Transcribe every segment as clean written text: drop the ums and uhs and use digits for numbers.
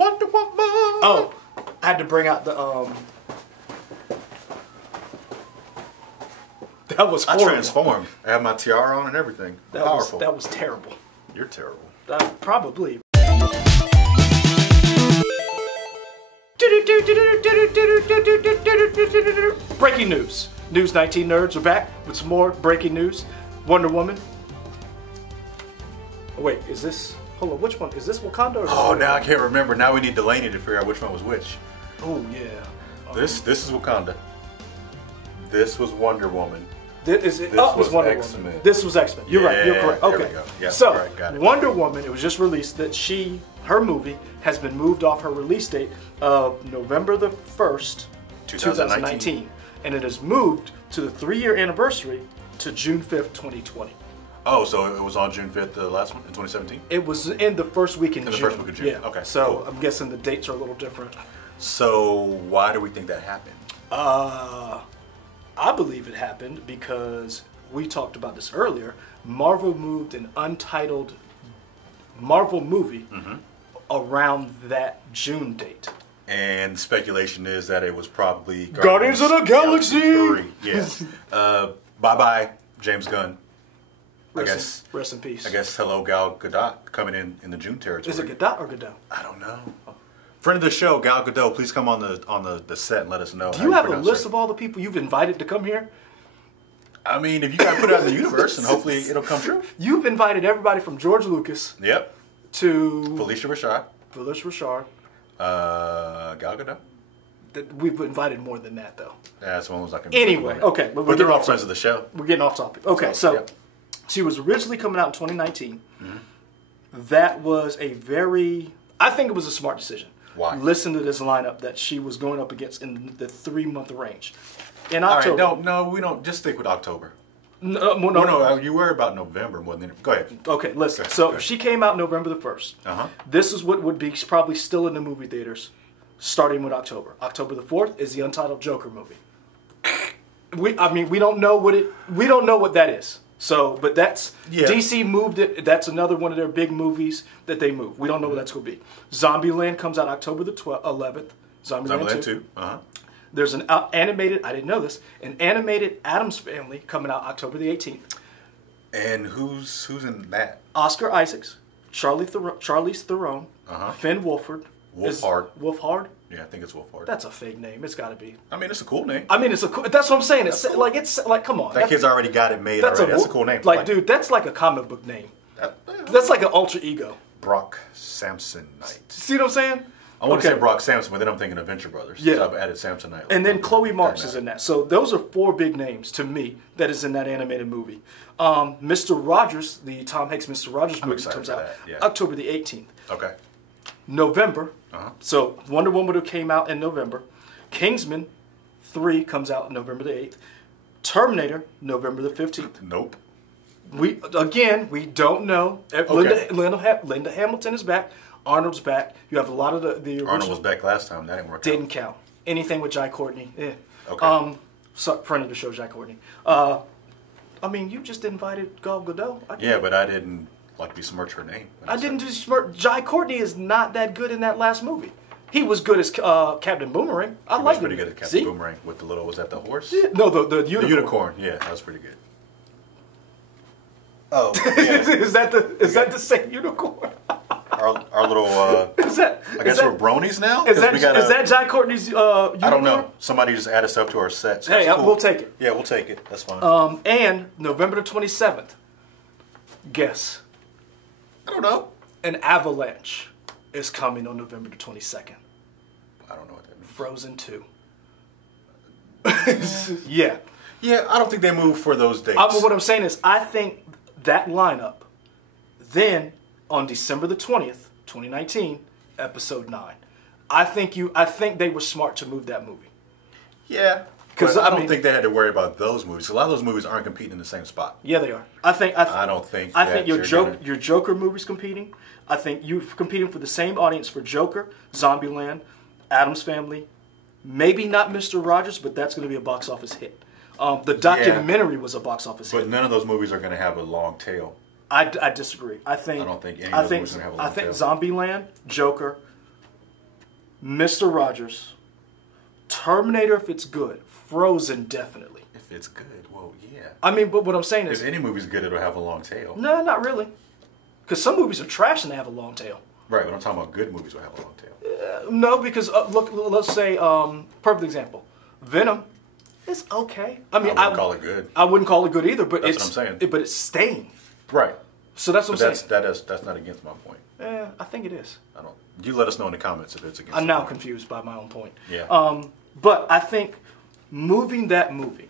Wonder Woman. Oh, I had to bring out the That was horrible. I transformed. I have my tiara on and everything. Powerful. That was terrible. You're terrible. Probably. Breaking news. News 19 Nerds are back with some more breaking news. Wonder Woman. Oh, wait, is this... Hold on, which one? Is this Wakanda or... Oh, now I can't remember. Now we need Delaney to figure out which one was which. Oh, yeah. This is Wakanda. This was Wonder Woman. This was Wonder Woman. This was X-Men. You're right. You're correct. Okay. There we go. Yeah, so, right, got it. Wonder Woman, it was just released that her movie has been moved off her release date of November the 1st, 2019. And it has moved to the 3-year anniversary to June 5th, 2020. Oh, so it was on June 5th, the last one, in 2017? It was in the first week in June. The first week of June. Yeah. Okay. So cool. I'm guessing the dates are a little different. So why do we think that happened? I believe it happened because we talked about this earlier. Marvel moved an untitled Marvel movie around that June date. And speculation is that it was probably Guardians of the Galaxy 3. Yes. Bye-bye, James Gunn. Rest in peace. I guess hello Gal Gadot coming in the June territory. Is it Gadot or Godot? I don't know. Friend of the show, Gal Gadot, please come on the set and let us know. Do you have a list of all the people you've invited to come here? I mean, if you got to put it out in the universe, and hopefully it'll come true. You've invited everybody from George Lucas. Yep. To Felicia Rashad. Gal Gadot. We've invited more than that, though. Yeah, that's one was like. Anyway, okay, but they're all friends of the show. We're getting off topic. Okay, so yep. She was originally coming out in 2019. That was I think it was a smart decision. Why? Listen to this lineup that she was going up against in the 3-month range. In October. All right, no, we don't. Just stick with October. No. You worry about November more than. Go ahead. Okay, listen. So she came out November the 1st. This is what would be probably still in the movie theaters, starting with October. October the 4th is the untitled Joker movie. We don't know what that is. So, but that's DC moved it. That's another one of their big movies that they moved. We don't know what that's going to be. Zombieland comes out October the 11th. Zombieland 2. There's an animated. I didn't know this. An animated Addams Family coming out October the 18th. And who's in that? Oscar Isaacs, Charlize Theron, Finn Wolfhard. Wolfhard. Yeah, I think it's Wolfhard. That's a fake name. It's got to be. I mean, it's a cool name. That's what I'm saying. It's cool. It's like, come on. That kid's already got it made already. That's a cool name. Like, dude, that's like a comic book name. That's like an alter ego. Brock Samsonite. See what I'm saying? I want to say Brock Samson, but then I'm thinking Adventure Brothers. Yeah. So I've added Samsonite. And then Chloe Marks is in that. So those are 4 big names to me that is in that animated movie. Mr. Rogers, the Tom Hanks Mr. Rogers movie comes out October the 18th. Okay. November. So Wonder Woman came out in November. Kingsman 3 comes out November the 8th. Terminator, November the 15th. Nope. We don't know. Okay. Linda Hamilton is back. Arnold's back. You have a lot of the original. Arnold was back last time. That didn't work out. Didn't count. Anything with Jai Courtney. Okay. Friend of the show, Jai Courtney. You just invited Gal Gadot. But I didn't besmirch her name. I didn't besmirch. Jai Courtney is not that good in that last movie. He was good as Captain Boomerang. I like him. He was pretty good at Captain Boomerang with the little. Was that the horse? Yeah. No, the unicorn. The unicorn. Yeah, that was pretty good. Oh, yeah. is that the same unicorn? Our little. I guess we're bronies now. Is that Jai Courtney's unicorn? I don't know. Somebody just added stuff to our set. So hey, cool. We'll take it. Yeah, we'll take it. That's fine. And November the 27th. Guess. I don't know. An avalanche is coming on November the 22nd. I don't know what that means. Frozen 2. Yeah. Yeah, I don't think they move for those dates. What I'm saying is, I think that lineup, then on December the 20th, 2019, episode 9. I think they were smart to move that movie. Yeah. Because I don't think they had to worry about those movies. A lot of those movies aren't competing in the same spot. Yeah, they are. I think your Joker movie's competing. I think you're competing for the same audience for Joker, Zombieland, Addams Family. Maybe not Mr. Rogers, but that's going to be a box office hit. The documentary was a box office hit. But none of those movies are going to have a long tail. I disagree. I don't think any of those movies are going to have a long tail. I think Zombieland, Joker, Mr. Rogers, Terminator if it's good, Frozen definitely. If it's good, well, yeah. I mean, but what I'm saying is... If any movie's good, it'll have a long tail. No, not really. Because some movies are trash and they have a long tail. Right, but I'm talking about good movies will have a long tail. No, because look, let's say, perfect example, Venom is okay. I mean, I wouldn't call it good. I wouldn't call it good either, but that's what I'm saying. But it's staying. Right. So that's what I'm saying. That's not against my point. I think it is. I don't. You let us know in the comments if it's against. I'm now confused by my own point. Yeah. But I think moving that movie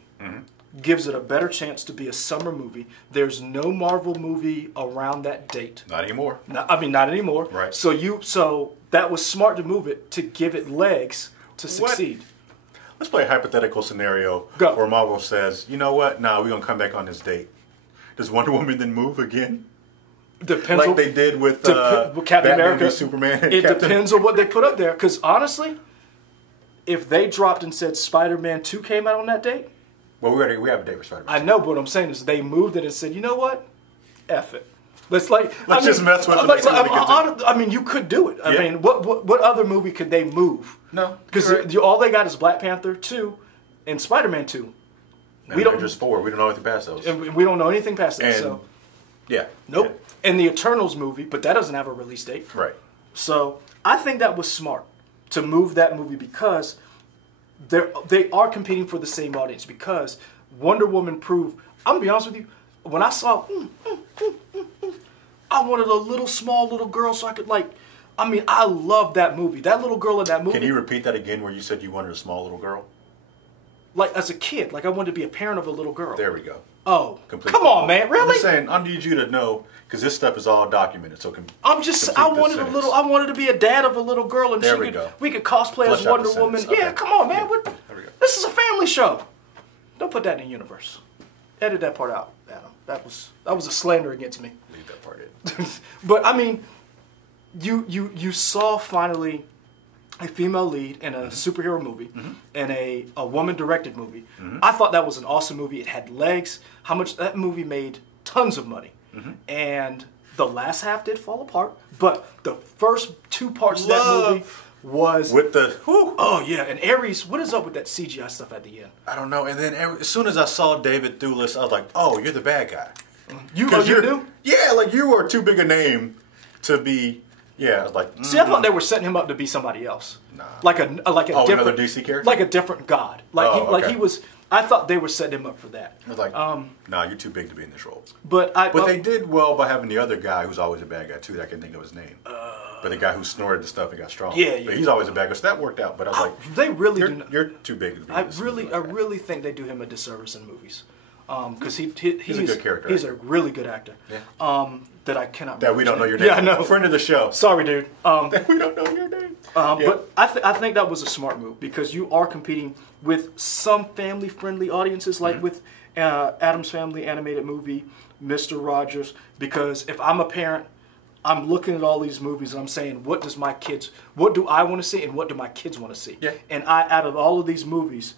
gives it a better chance to be a summer movie. There's no Marvel movie around that date. Not anymore. Not anymore. Right. So that was smart to move it to give it legs to succeed. Let's play a hypothetical scenario where Marvel says, you know what? Nah, we're gonna come back on this date. Does Wonder Woman then move again? Depends like they did with Captain America, Superman. It depends on what they put up there. Because honestly, if they dropped and said Spider-Man 2 came out on that date, well, we have a date for Spider-Man. I know, but what I'm saying is they moved it and said, you know what, F it. Let's just mess with it. I mean, you could do it. I mean, what other movie could they move? No, because all they got is Black Panther 2 and Spider-Man 2. We don't just 4. We don't know anything past those. And we don't know anything past that. So yeah, nope. Yeah. And the Eternals movie, but that doesn't have a release date. Right. So I think that was smart to move that movie because they are competing for the same audience. Because Wonder Woman proved. I'm gonna be honest with you. When I saw, I wanted a small little girl so I could I mean, I love that movie. That little girl in that movie. Can you repeat that again where you said you wanted a small little girl? Like as a kid, I wanted to be a parent of a little girl. There we go. Oh, come on, man! Really? I'm just saying. I need you to know because this stuff is all documented. So I wanted to be a dad of a little girl, and we could cosplay as Wonder Woman. Okay. Yeah, come on, man! There we go. This is a family show. Don't put that in the universe. Edit that part out, Adam. That was a slander against me. Leave that part in. But I mean, you saw finally a female lead in a superhero movie and a woman-directed movie. I thought that was an awesome movie. It had legs. How much that movie made tons of money. And the last half did fall apart, but the first 2 parts of that movie was with the oh yeah, and Ares. What is up with that CGI stuff at the end? I don't know. And then as soon as I saw David Thewlis, I was like, oh, you're the bad guy. You knew? Yeah, like you were too big a name to be. Yeah, I was like. See, I thought they were setting him up to be somebody else. Nah. Like a different another DC character, like a different god. Like he was. I thought they were setting him up for that. I was like, nah, you're too big to be in this role. But they did well by having the other guy who's always a bad guy too. That I can think of his name. But the guy who snorted the stuff and got strong. Yeah. But he's always a bad guy, so that worked out. But I was like, they really do not. You're too big to be. I really think they do him a disservice in movies. Because he's a good character. He's a really good actor. Yeah. That I cannot. That we don't know your name. Yeah, I know. Friend of the show. Sorry, dude. That we don't know your name. But I think that was a smart move because you are competing with some family-friendly audiences, like with Addams Family animated movie, Mr. Rogers. Because if I'm a parent, I'm looking at all these movies and I'm saying, what do I want to see and what do my kids want to see? Yeah. And out of all of these movies,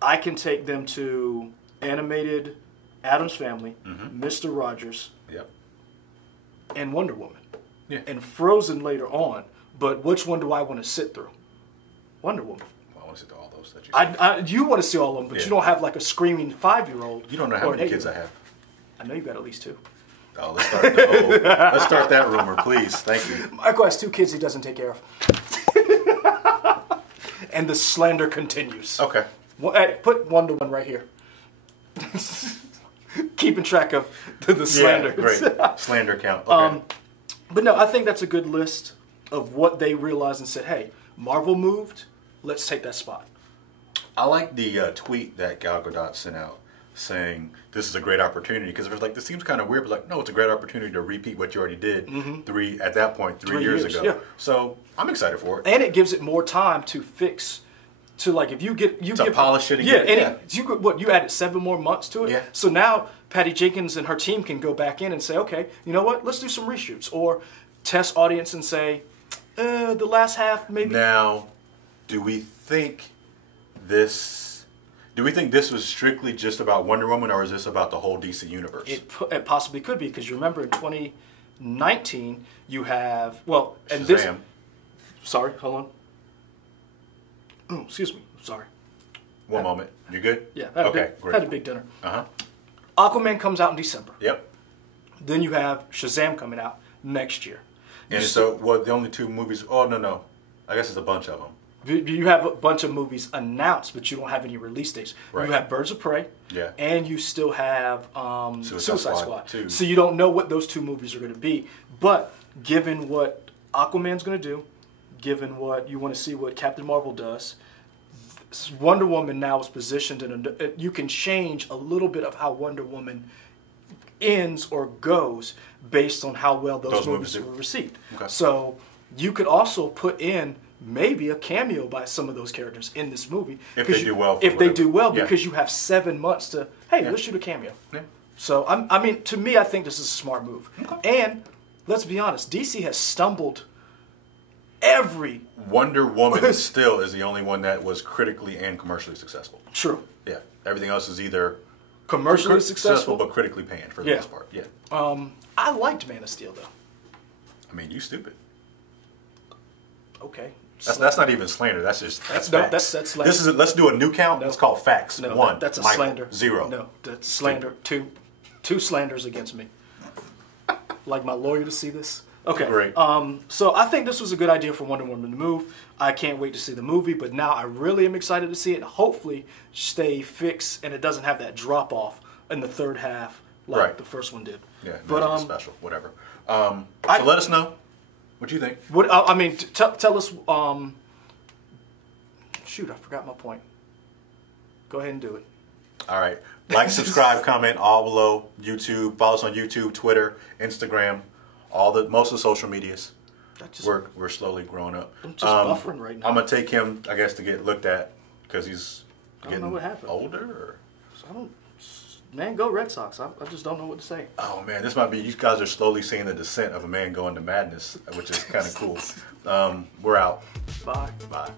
I can take them to animated Addams Family, Mr. Rogers, and Wonder Woman. Yeah. And Frozen later on. But which one do I want to sit through? Wonder Woman. Well, I want to sit through all those that you you want to see all of them, but you don't have like a screaming 5-year-old. You don't know how many kids I have. I know you got at least 2. Oh, let's start that rumor, please. Thank you. Michael has 2 kids he doesn't take care of. And the slander continues. Okay. Well, hey, put Wonder Woman right here. Keeping track of the slander. Yeah, great. Slander count. Okay. But no, I think that's a good list of what they realized and said, hey, Marvel moved, let's take that spot. I like the tweet that Gal Gadot sent out saying this is a great opportunity because it was like, this seems kind of weird, but like, no, it's a great opportunity to repeat what you already did 3 years ago. Yeah. So I'm excited for it. And it gives it more time to fix. To like if you get polish it again. You added 7 more months to it. Yeah. So now Patty Jenkins and her team can go back in and say, okay, you know what? Let's do some reshoots or test audience and say, the last half maybe. Now, do we think this was strictly just about Wonder Woman, or is this about the whole DC universe? It possibly could be because you remember in 2019 you have Shazam. Sorry, hold on. Oh, excuse me. Sorry. One moment. You good? Yeah. Great. Had a big dinner. Uh-huh. Aquaman comes out in December. Yep. Then you have Shazam coming out next year. And so, the only two movies... Oh, no. I guess it's a bunch of them. You have a bunch of movies announced, but you don't have any release dates. Right. You have Birds of Prey, yeah, and you still have Suicide Squad. Too. So you don't know what those two movies are going to be. But given what Aquaman's going to do, given what you want to see what Captain Marvel does, Wonder Woman now is positioned in you can change a little bit of how Wonder Woman ends or goes based on how well those movies were received. Okay. So you could also put in maybe a cameo by some of those characters in this movie. If they do well. Because you have 7 months to, let's shoot a cameo. Yeah. So, I mean, to me, I think this is a smart move. Okay. And, let's be honest, DC has stumbled every... Wonder Woman still is the only one that was critically and commercially successful. True. Yeah. Everything else is either... commercially successful, but critically panned for the most part. Yeah. I liked Man of Steel, though. I mean, you stupid. Okay. That's not even slander. That's facts. That's slander. Let's do a new count. No. Let's call facts. No, 1. That's a Michael, slander. 0. No, that's slander. Two slanders against me. Like my lawyer to see this. Okay. Great. So I think this was a good idea for Wonder Woman to move. I can't wait to see the movie, but now I really am excited to see it. Hopefully, stay fixed and it doesn't have that drop off in the third half like the first one did. Yeah. But special, whatever. So let us know. What do you think? What I mean, tell us. Shoot, I forgot my point. Go ahead and do it. All right. Like, subscribe, comment all below. YouTube. Follow us on YouTube, Twitter, Instagram, most of the social medias. We're slowly growing up. I'm just buffering right now. I'm gonna take him, I guess, to get looked at because he's getting older. Or? Man, go Red Sox. I just don't know what to say. Oh, man, this might be... You guys are slowly seeing the descent of a man going to madness, which is kind of cool. We're out. Bye. Bye.